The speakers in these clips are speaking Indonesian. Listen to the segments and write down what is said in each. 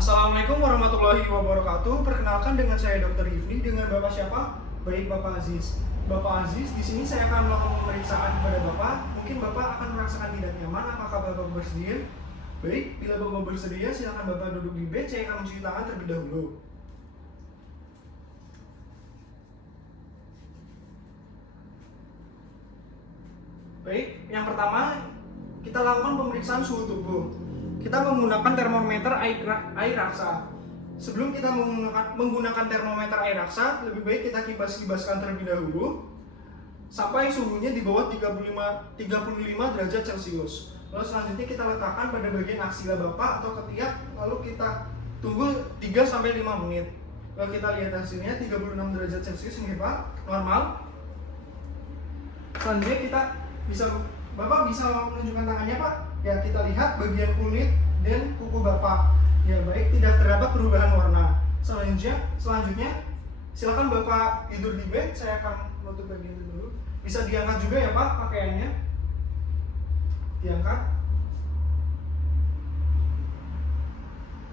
Assalamualaikum warahmatullahi wabarakatuh. Perkenalkan dengan saya Dr. Hifni. Dengan Bapak siapa? Baik, Bapak Aziz. Bapak Aziz, di sini saya akan melakukan pemeriksaan kepada Bapak. Mungkin Bapak akan merasakan tidak nyaman. Apakah Bapak bersedia? Baik, bila Bapak bersedia, silakan Bapak duduk di bed. Saya akan mencuci tangan terlebih dahulu. Baik, yang pertama kita lakukan pemeriksaan suhu tubuh. Kita menggunakan termometer air raksa. Sebelum kita menggunakan termometer air raksa, lebih baik kita kibaskan terlebih dahulu sampai suhunya di bawah 35 derajat Celcius. Lalu selanjutnya kita letakkan pada bagian aksila Bapak atau ketiak, lalu kita tunggu 3-5 menit. Lalu kita lihat hasilnya 36 derajat Celcius ini Pak, normal. Selanjutnya Bapak bisa menunjukkan tangannya Pak. Ya, kita lihat bagian kulit dan kuku Bapak. Ya, baik, tidak terdapat perubahan warna. Selanjutnya silakan Bapak tidur di bed. Saya akan menutup bagian itu dulu. Bisa diangkat juga ya Pak pakaiannya. Diangkat.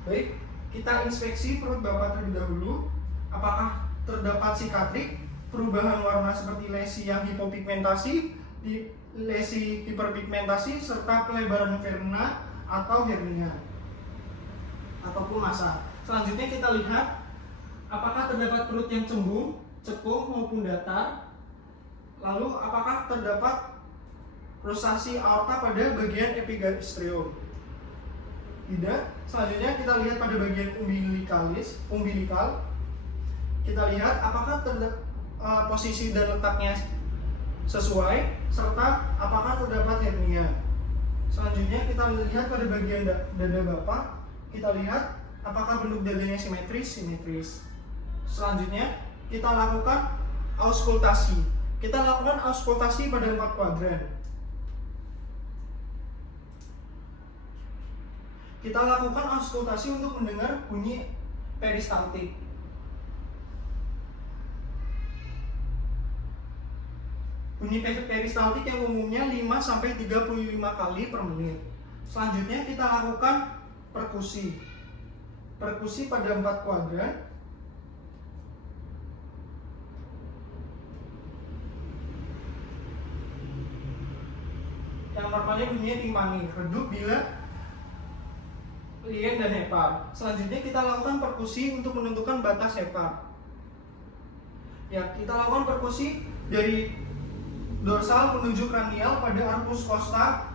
Baik, kita inspeksi perut Bapak terlebih dahulu. Apakah terdapat sikatrik, perubahan warna seperti lesi yang hipopigmentasi, lesi hiperpigmentasi, serta pelebaran verna atau hernia ataupun massa. Selanjutnya kita lihat apakah terdapat perut yang cembung, cekung maupun datar. Lalu apakah terdapat rosasi aorta pada bagian epigastrium? Tidak. Selanjutnya kita lihat pada bagian umbilikal. Kita lihat apakah posisi dan letaknya sesuai, serta apakah terdapat hernia. Selanjutnya kita lihat pada bagian dada Bapak. Kita lihat apakah bentuk dadanya simetris. Selanjutnya kita lakukan auskultasi. Kita lakukan auskultasi pada 4 kuadran. Kita lakukan auskultasi untuk mendengar bunyi peristaltik. Bunyi peristaltik yang umumnya 5-35 kali per menit. Selanjutnya kita lakukan perkusi. Perkusi pada 4 kuadran. Yang normalnya bunyinya timpani, redup bila lien dan hepar. Selanjutnya kita lakukan perkusi untuk menentukan batas hepar. Ya, kita lakukan perkusi dari dorsal menuju kranial pada arcus costa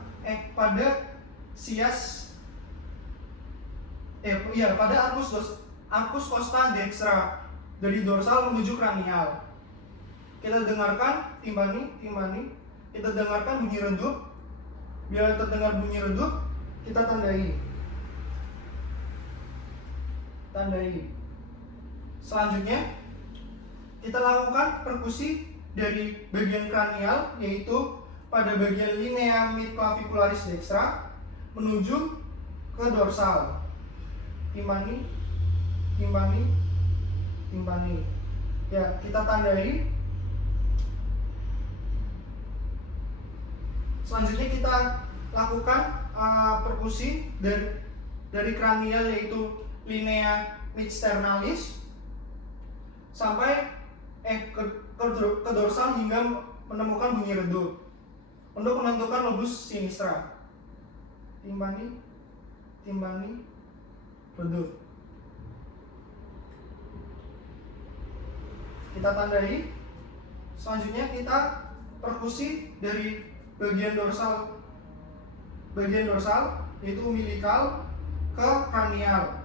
pada arcus costa dextra dari dorsal menuju kranial. Kita dengarkan timpani, kita dengarkan bunyi redup. Bila terdengar bunyi redup, kita tandai. Selanjutnya kita lakukan perkusi dari bagian kranial, yaitu pada bagian linea midclavicularis dextra menuju ke dorsal. Timpani. Ya, kita tandai. Selanjutnya kita lakukan perkusi dari kranial, yaitu linea midsternalis sampai ke dorsal hingga menemukan bunyi redup untuk menentukan lobus sinistra. Timpani, redup. Kita tandai. Selanjutnya kita perkusi dari bagian dorsal, yaitu umbilikal ke kranial.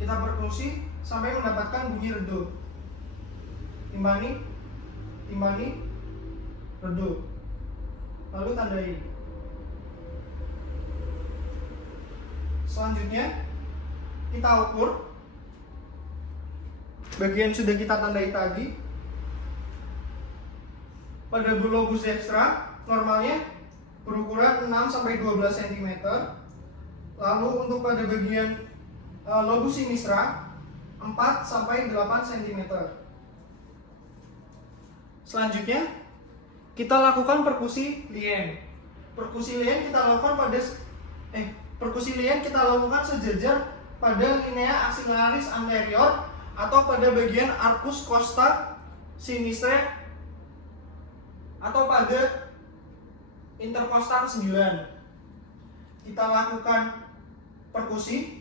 Kita perkusi sampai mendapatkan bunyi redup. Timpani, redup. Lalu tandai. Selanjutnya kita ukur bagian sudah kita tandai tadi. Pada lobus dextra normalnya berukuran 6-12 cm. Lalu untuk pada bagian lobus sinistra 4-8 cm. Selanjutnya kita lakukan perkusi lien. Perkusi lien kita lakukan sejajar pada linea axillaris anterior atau pada bagian arcus costa sinistre atau pada interkostal ke-9. Kita lakukan perkusi,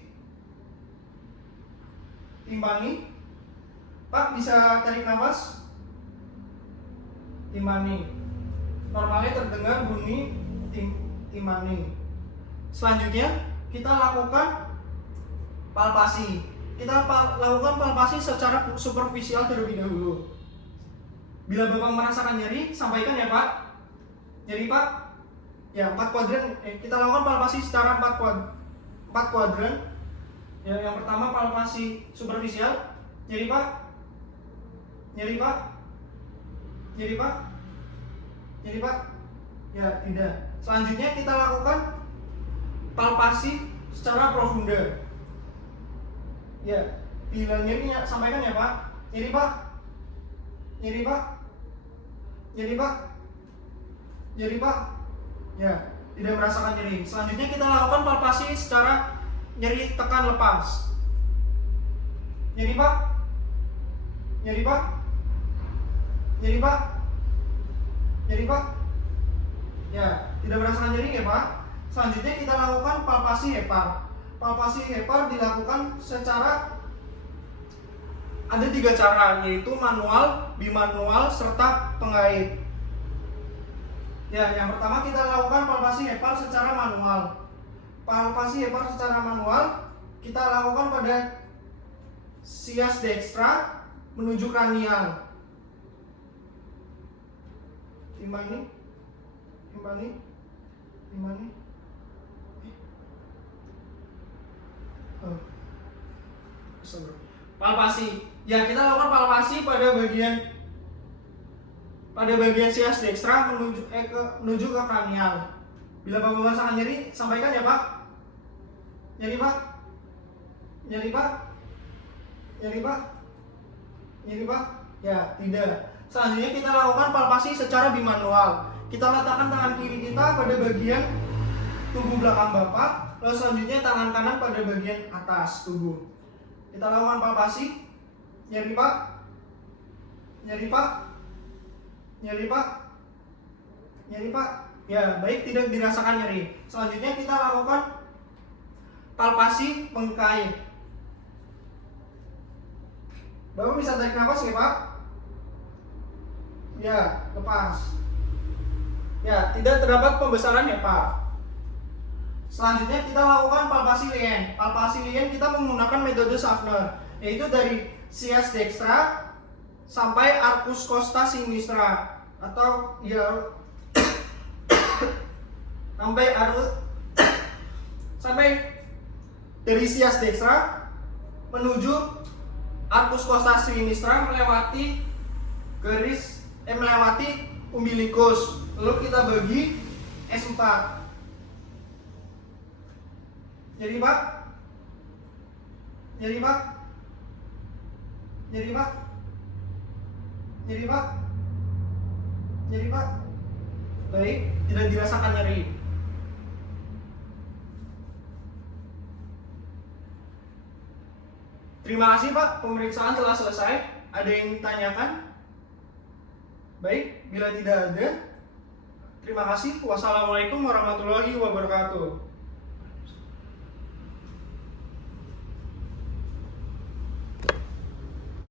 timpani. Pak, bisa tarik nafas? Timpani. Normalnya terdengar bunyi timpani. Selanjutnya kita lakukan palpasi. Kita lakukan palpasi secara superficial terlebih dahulu. Bila Bapak merasakan nyeri, sampaikan ya Pak. Nyeri Pak? Ya, 4 kuadran. Kita lakukan palpasi secara 4 kuadran. Ya, yang pertama palpasi superficial. Nyeri Pak? Nyeri Pak? Nyeri Pak? Nyeri Pak? Ya, tidak. Selanjutnya kita lakukan palpasi secara profunda. Ya, bila nyeri sampaikan ya Pak. Nyeri Pak? Nyeri Pak? Nyeri Pak? Nyeri Pak? Ya, tidak merasakan nyeri. Selanjutnya kita lakukan palpasi secara nyeri tekan lepas. Nyeri Pak? Nyeri Pak? Nyeri Pak? Nyeri Pak? Ya, tidak merasakan nyeri ya Pak. Selanjutnya kita lakukan palpasi hepar. Palpasi hepar dilakukan secara ada 3 cara, yaitu manual, bimanual, serta pengait. Ya, yang pertama kita lakukan palpasi hepar secara manual. Palpasi hepar secara manual kita lakukan pada sias dextra menuju kranial. Timpani. Palpasi. Ya, kita lakukan palpasi pada bagian sias dextra menuju ke kranial. Bila Bapak merasakan nyeri, sampaikan ya Pak. Nyeri Pak? Nyeri Pak? Nyeri Pak? Nyeri Pak? Ya, tidak. Selanjutnya kita lakukan palpasi secara bimanual. Kita letakkan tangan kiri kita pada bagian tubuh belakang Bapak, lalu selanjutnya tangan kanan pada bagian atas tubuh. Kita lakukan palpasi. Nyeri Pak? Nyeri Pak? Nyeri Pak? Nyeri Pak? Ya, baik, tidak dirasakan nyeri. Selanjutnya kita lakukan palpasi pengkait. Bapak bisa tarik nafas ya Pak? Ya, lepas. Ya, tidak terdapat pembesaran ya Pak. Selanjutnya kita lakukan palpasi lien. Palpasi lien kita menggunakan metode Schaffner, yaitu dari sias dextra sampai arcus costa sinistra atau ya sampai dari sias dextra menuju arcus costa sinistra melewati umbilikus, lalu kita bagi S4. Jadi Pak? Jadi Pak? Jadi Pak? Jadi Pak? Jadi Pak? Baik, tidak dirasakan nyeri. Terima kasih Pak, pemeriksaan telah selesai. Ada yang ditanyakan? Baik, bila tidak ada, terima kasih. Wassalamualaikum warahmatullahi wabarakatuh.